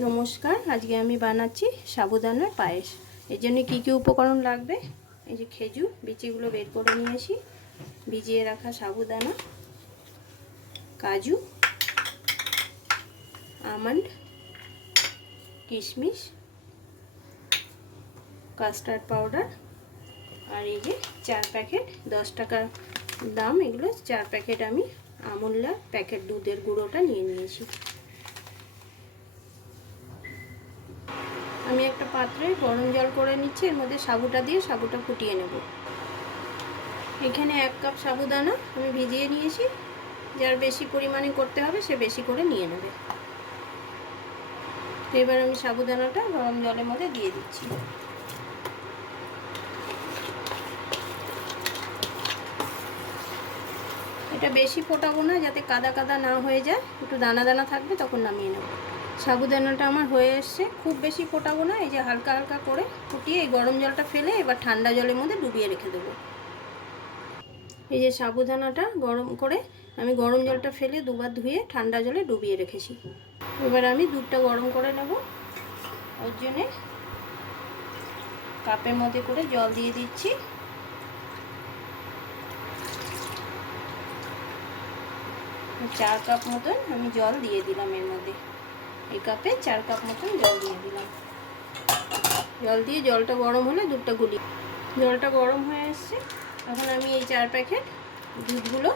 নমস্কার, আজকে আমি বানাচ্ছি সাবুদানার পায়েস। এর জন্য কী কী উপকরণ লাগবে, এই যে খেজুর বিচিগুলো বের করে নিয়েছি, ভিজিয়ে রাখা সাবুদানা, কাজু, আমন্ড, কিশমিশ, কাস্টার্ড পাউডার, আর এই যে 4 প্যাকেট 10 টাকা দাম, এগুলো 4 প্যাকেট আমি আমুল্লার প্যাকেট দুধের গুঁড়োটা নিয়ে নিয়েছি। আমি একটা পাত্রে গরম জল করে নিচ্ছি, এর মধ্যে সাবুটা দিয়ে সাবুটা ফুটিয়ে নেব। এখানে 1 কাপ সাবুদানা আমি ভিজিয়ে নিয়েছি, যার বেশি পরিমাণে করতে হবে সে বেশি করে নিয়ে নেবে। এবার আমি সাবুদানাটা গরম জলের মধ্যে দিয়ে দিচ্ছি। এটা বেশি ফোটাবো না, যাতে কাদা কাদা না হয়ে যায়, একটু দানা দানা থাকবে, তখন নামিয়ে নেব। সাবুদানাটা আমার হয়ে এসছে, খুব বেশি ফোটাবো না, এই যে হালকা হালকা করে ফুটিয়ে এই গরম জলটা ফেলে এবার ঠান্ডা জলের মধ্যে ডুবিয়ে রেখে দেবো। এই যে সাবুদানাটা গরম করে আমি গরম জলটা ফেলে দুবার ধুয়ে ঠান্ডা জলে ডুবিয়ে রেখেছি। এবার আমি দুধটা গরম করে নেব। ওর জন্যে কাপের মধ্যে করে জল দিয়ে দিচ্ছি। চার কাপ মতন আমি জল দিয়ে দিলাম এর মধ্যে, এই কাপে 4 কাপ মতন জল দিয়ে দিলাম। জল দিয়ে জলটা গরম হলে দুধটা গুলিয়ে, জলটা গরম হয়ে এসছে। এখন আমি এই 4 প্যাকেট দুধগুলো,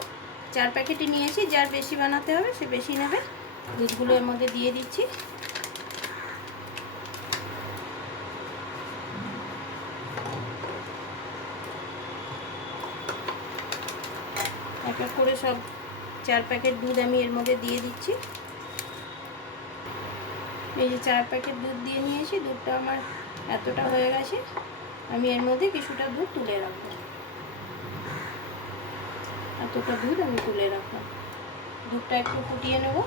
4 প্যাকেটই নিয়েছি, যার বেশি বানাতে হবে সে বেশি নেবে, দুধগুলো এর মধ্যে দিয়ে দিচ্ছি। এক এক করে সব 4 প্যাকেট দুধ আমি এর মধ্যে দিয়ে দিচ্ছি। এই যে 4 প্যাকেট দুধ দিয়ে নিয়েছি, দুধটা আমার এতটা হয়ে গেছে। আমি এর মধ্যে কিছুটা দুধ তুলে রাখবো, এতটা দুধ আমি তুলে রাখলাম। দুধটা একটু ফুটিয়ে নেব।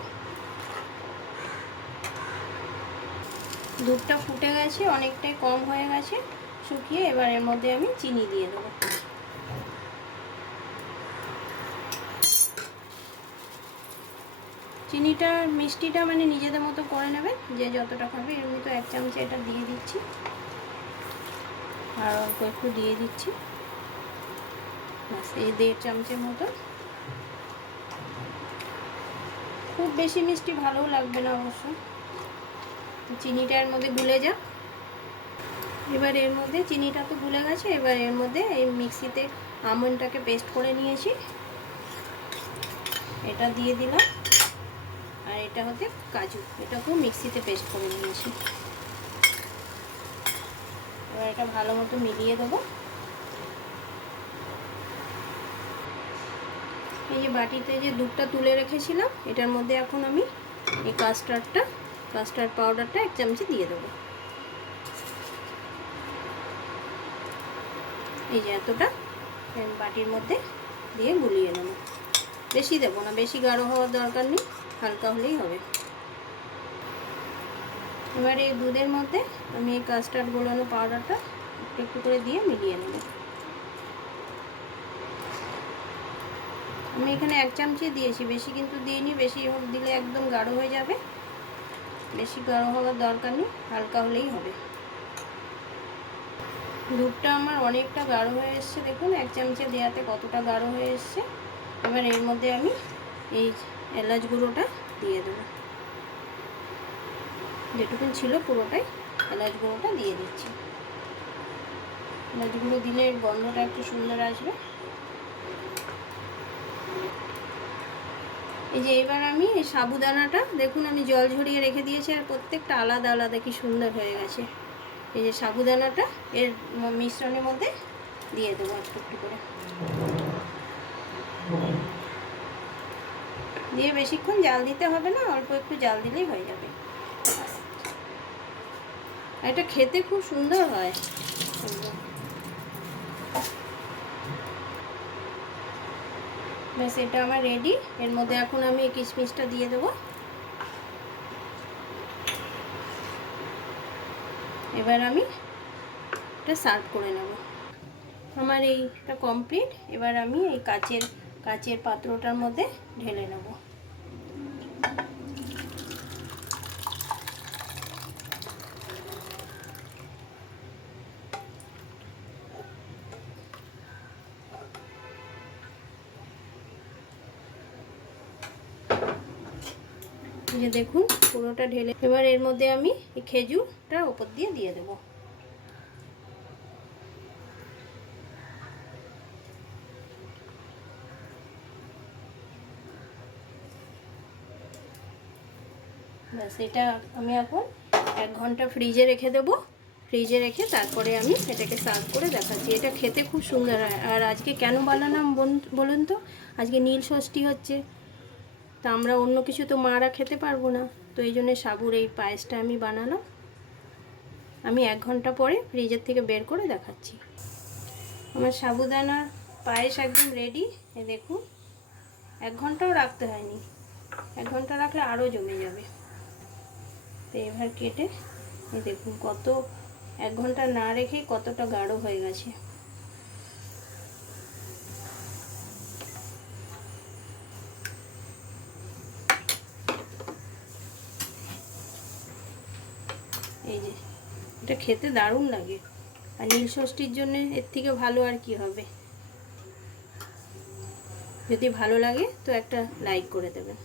দুধটা ফুটে গেছে, অনেকটাই কম হয়ে গেছে শুকিয়ে। এবার এর মধ্যে আমি চিনি দিয়ে দেবো। চিনিটা মিষ্টিটা মানে নিজেদের মতো করে নেবে, যে যতটা খাবে। এর মতো 1 চামচ এটা দিয়ে দিচ্ছি, আর অল্প একটু দিয়ে দিচ্ছি, এই 1.5 চামচের মতো। খুব বেশি মিষ্টি ভালোও লাগবে না অবশ্য। চিনিটা এর মধ্যে গুলে যাক। এবার এর মধ্যে চিনিটা তো গুলে গেছে, এবার এর মধ্যে এই মিক্সিতে আমন্ডটাকে পেস্ট করে নিয়েছি, এটা দিয়ে দিলাম। আর এটা হচ্ছে কাজু, এটাকেও মিক্সিতে পেস্ট করে নিয়েছি। এবার এটা ভালো মতো মিলিয়ে দেবো। এই যে বাটিতে যে দুধটা তুলে রেখেছিলাম, এটার মধ্যে এখন আমি এই কাস্টার্ড পাউডারটা 1 চামচ দিয়ে দেবো। এই যে এতটা বাটির মধ্যে দিয়ে গুলিয়ে নেব। বেশি দেবো না, বেশি গাঢ় হওয়ার দরকার নেই, হালকা হলেই হবে। এবার এই দুধের মধ্যে আমি এই কাস্টার্ড গোলানো পাউডারটা একটু একটু করে দিয়ে মিলিয়ে নেব। আমি এখানে 1 চামচে দিয়েছি, বেশি কিন্তু দিইনি, বেশি দিলে একদম গাঢ় হয়ে যাবে। বেশি গাঢ় হওয়ার দরকার নেই, হালকা হলেই হবে। দুধটা আমার অনেকটা গাঢ় হয়ে এসছে, দেখুন 1 চামচে দেওয়াতে কতটা গাঢ় হয়ে এসছে। এবার এর মধ্যে আমি এই এলাচ গুঁড়োটা দিয়ে দেবো, যেটুকুন ছিল পুরোটাই এলাচ গুঁড়োটা দিয়ে দিচ্ছি। এলাচ গুঁড়ো দিলে এর গন্ধটা একটু সুন্দর আসবে। এই যে এবার আমি এই সাবুদানাটা, দেখুন আমি জল ঝরিয়ে রেখে দিয়েছি, আর প্রত্যেকটা আলাদা আলাদা কি সুন্দর হয়ে গেছে। এই যে সাবুদানাটা এর মিশ্রণের মধ্যে দিয়ে দেবো একটু একটু করে, দিয়ে বেশিক্ষণ জাল দিতে হবে না, অল্প একটু জাল দিলেই হয়ে যাবে। এটা খেতে খুব সুন্দর হয়। ব্যাস, এটা আমার রেডি। এর মধ্যে এখন আমি এই কিশমিশটা দিয়ে দেবো। এবার আমি এটা সার্ভ করে নেব। আমার এইটা কমপ্লিট। এবার আমি এই কাচের পাত্রটার মধ্যে ঢেলে নেব। যে দেখুন পুরোটা ঢেলে, এবার এর মধ্যে আমি এই খেজুরটা ওপর দিয়ে দেবো। ব্যাস, এটা আমি এখন 1 ঘন্টা ফ্রিজে রেখে দেবো। ফ্রিজে রেখে তারপরে আমি এটাকে সার্ভ করে দেখাচ্ছি। এটা খেতে খুব সুন্দর হয়। আর আজকে কেন বানালাম বলুন তো, আজকে নীল ষষ্ঠী হচ্ছে, তা আমরা অন্য কিছু তো মারা খেতে পারবো না, তো এই জন্যে সাবুর এই পায়েসটা আমি বানালাম। আমি 1 ঘন্টা পরে ফ্রিজের থেকে বের করে দেখাচ্ছি। আমার সাবুদানার পায়েস একদম রেডি। এ দেখুন, 1 ঘন্টাও রাখতে হয়নি, 1 ঘন্টা রাখলে আরও জমে যাবে। তো এবার কেটে এই দেখুন কত, 1 ঘন্টা না রেখে কতটা গাঢ় হয়ে গেছে। এই যে, এটা খেতে দারুণ লাগে। আর নীল ষষ্ঠীর জন্য এর থেকে ভালো আর কি হবে। যদি ভালো লাগে তো একটা লাইক করে দেবেন।